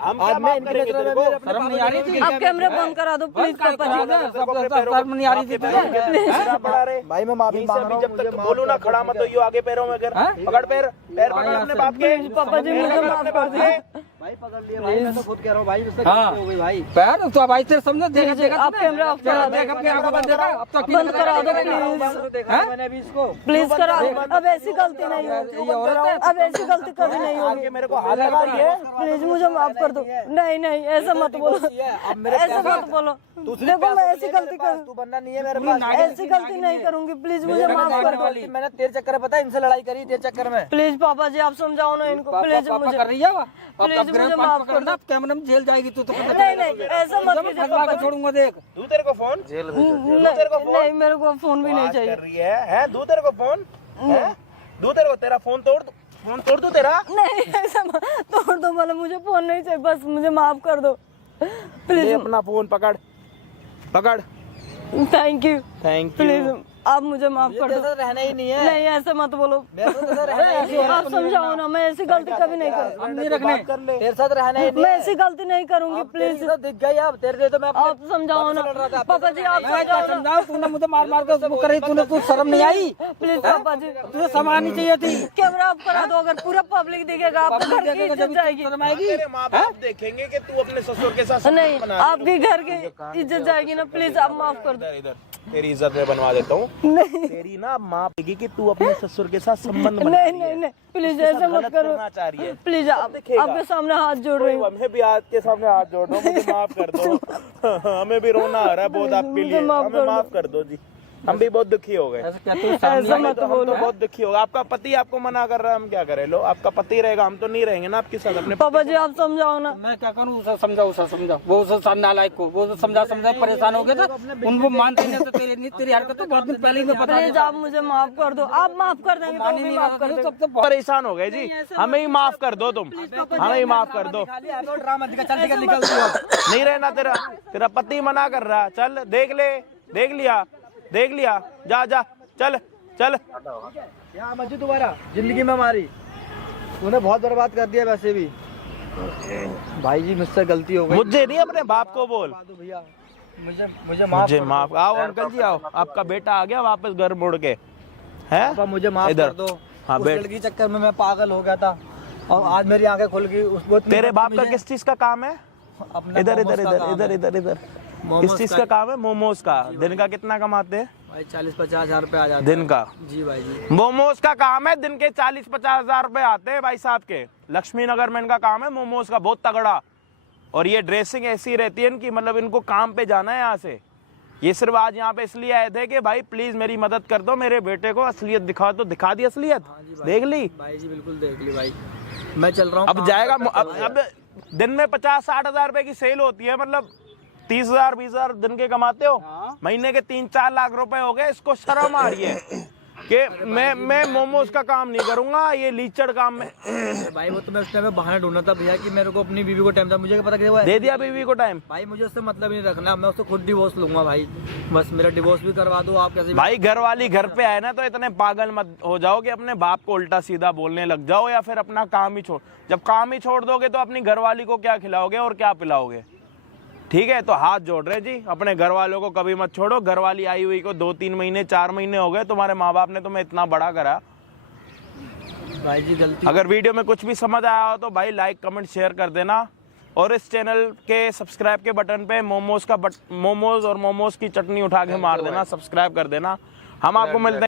हम क्या माफ करेंगे तेरे को? शर्म नहीं आ रही थी? आप कैमरा बंद करा दो प्लीज पापा जी शर्म नहीं आ रही थी तुझे? भाई मैं माफी मांग रहा हूँ। जब तक बोलूं ना खड़ा मत होइयो आगे पैरों में कर। पकड़ पैर पकड़ अपने बाप के। पापा जी मुझे माफ कर दो भाई पकड़ लिया भाई, मैं तो खुद कह रहा हूँ भाई, मुझसे हाँ। गलती हो गई भाई। पैर तो अब आई तेरे सामने देखा देखा आप कैमरा ऑफ करा दो देख अपनी आंखों बंद देखा। अब तो बंद करा दो प्लीज देखा है मैंने अभी इसको। प्लीज करा दो अब ऐसी गलती नहीं होगी अब ऐसी गलती कभी नहीं होगी आगे मेरे को हाथ लगा रही है। प्लीज मुझे माफ कर दो नहीं ऐसा मत बोलो ऐसा मत बोलो देखो मैं ऐसी गलती कर तू बनना नहीं है मेरे पास। ऐसी गलती नहीं करूंगी प्लीज मुझे माफ कर दो मैंने तेरे चक्कर में पता है इनसे लड़ाई करी तेरे चक्कर में। प्लीज पापा जी आप समझाओ ना इनको प्लीज पापा मुझे कर रही है प्लीज मुझे माफ कर दो कैमरे में जेल जाएगी तू तो नहीं ऐसा मत कीजिए फंसा के छोड़ूगा देख। दू तेरे को फोन नहीं मेरे को फोन भी नहीं बात चाहिए कर रही है दू तेरे को फोन है? दू तेरे को तेरा फोन तोड़ दू तेरा। नहीं ऐसा तोड़ दो मतलब मुझे फोन नहीं चाहिए बस मुझे माफ कर दो ले प्लीज अपना फोन पकड़ थैंक यू थैंक प्लीज आप मुझे माफ कर दो रहना ही नहीं है। नहीं ऐसे मत बोलो आप समझाओ ना मैं ऐसी गलती कभी नहीं करूँगी तेरे साथ रहना ही नहीं मैं ऐसी गलती नहीं करूंगी प्लीज है। दिख गई अब तेरे लिए तो मैं आप समझाओ ना पापा जी आप मैं क्या समझाऊं? तूने मुझे मार मार के वो करी तूने तू शर्म नहीं आई? प्लीज पापा जी तुझे संभालनी चाहिए थी। कैमरा ऑफ करा दो अगर पूरा पब्लिक दिखेगा आपके घर की इज्जत जाएगी शर्म आएगी? तेरे माँ बाप देखेंगे कि तू अपने ससुर के साथ नहीं आपके घर की इज्जत जाएगी ना प्लीज आप माफ कर दो इधर तेरी इज्जत में बनवा देता हूँ। नहीं तेरी ना माँ देगी कि तू अपने ससुर के साथ संबंध बना नहीं प्लीज ऐसे मत करो करना चाह रही है। प्लीज आपके सामने हाथ जोड़ रही हूँ हमें भी आपके सामने हाथ जोड़ दो मुझे माफ कर दो। हमें भी रोना आ रहा है बहुत आपके लिए। हमें माफ कर दो जी हम भी बहुत दुखी हो गए। ऐसा मत हम तो बहुत दुखी हो गए। आपका पति आपको मना कर रहा है हम क्या करें? लो आपका पति रहेगा हम तो नहीं रहेंगे ना आपके साथ। अपने पापा जी आप समझाओ ना मैं क्या करूँ? उसे समझाओ वो उसे नालायक को वो समझा परेशान हो गए थे उनको मानते नहीं तो तेरी हरकत तो बहुत दिन पहले ही मैं बता प्लीज आप मुझे माफ कर दो आप माफ कर देंगे तो हम भी माफ कर देंगे परेशान हो गए जी। हमें ही माफ कर दो तुम हमें ही माफ कर दो। ड्रामा दिखा चल निकल नहीं रहना तेरा पति मना कर रहा। चल देख लिया जा चल यहाँ मत दोबारा जिंदगी में हमारी तूने बहुत बर्बाद कर दिया। वैसे भी भाई जी मुझसे गलती हो गई। मुझे नहीं अपने बाप को बोल। भैया मुझे माफ आओ अंकल जी आओ। आपका बेटा आ गया वापस घर मुड़ के है। मुझे माफ इधर। कर दो। हाँ उस बैठ। लड़की के चक्कर में मैं पागल हो गया था और आज मेरी आंखें खुल गई। उसको तेरे बाप का किस चीज का काम है? इधर किस चीज का काम है? मोमोज का। दिन का कितना कमाते हैं? भाई 40-50 हजार रुपए आ जाते दिन का। जी भाई जी मोमोज का काम है। दिन के 40-50 हजार रुपए आते हैं भाई साहब के। लक्ष्मी नगर में इनका काम है मोमोज का बहुत तगड़ा। और ये ड्रेसिंग ऐसी रहती है इनकी मतलब इनको काम पे जाना है यहाँ से। ये सिर्फ आज यहाँ पे इसलिए आए थे कि भाई प्लीज मेरी मदद कर दो मेरे बेटे को असलियत दिखा। तो दिखा दी असलियत। देख ली भाई जी बिल्कुल देख ली भाई। मैं चल रहा हूँ अब जाएगा। अब दिन में 50-60 हजार रुपए की सेल होती है मतलब 30,000-20,000 दिन के कमाते हो। महीने के 3-4 लाख रुपए हो गए। इसको शर्म आ रही है कि मैं मोमोज का काम नहीं करूंगा ये लीचड़ काम में। भाई वो तो मैं उस टाइम में बहाना ढूंढना था भैया कि मेरे को अपनी बीवी को टाइम था। मुझे क्या पता क्या दे दिया बीवी को टाइम। भाई मुझे उससे मतलब नहीं रखना। मैं उससे खुद डिवोर्स लूंगा भाई। बस मेरा डिवोर्स भी करवा दो आप कैसे। भाई घर वाली घर पे आए ना तो इतने पागल मत हो जाओ कि अपने बाप को उल्टा सीधा बोलने लग जाओ या फिर अपना काम ही छोड़। जब काम ही छोड़ दोगे तो अपनी घरवाली को क्या खिलाओगे और क्या पिलाओगे? ठीक है तो हाथ जोड़ रहे जी अपने घर वालों को कभी मत छोड़ो। घर वाली आई हुई को 2-3 महीने 4 महीने हो गए। तुम्हारे माँ बाप ने तुम्हें इतना बड़ा करा। भाई जी गलती। अगर वीडियो में कुछ भी समझ आया हो तो भाई लाइक कमेंट शेयर कर देना। और इस चैनल के सब्सक्राइब के बटन पे मोमोज और मोमोज की चटनी उठा के मार देना, सब्सक्राइब कर देना। हम आपको मिलते हैं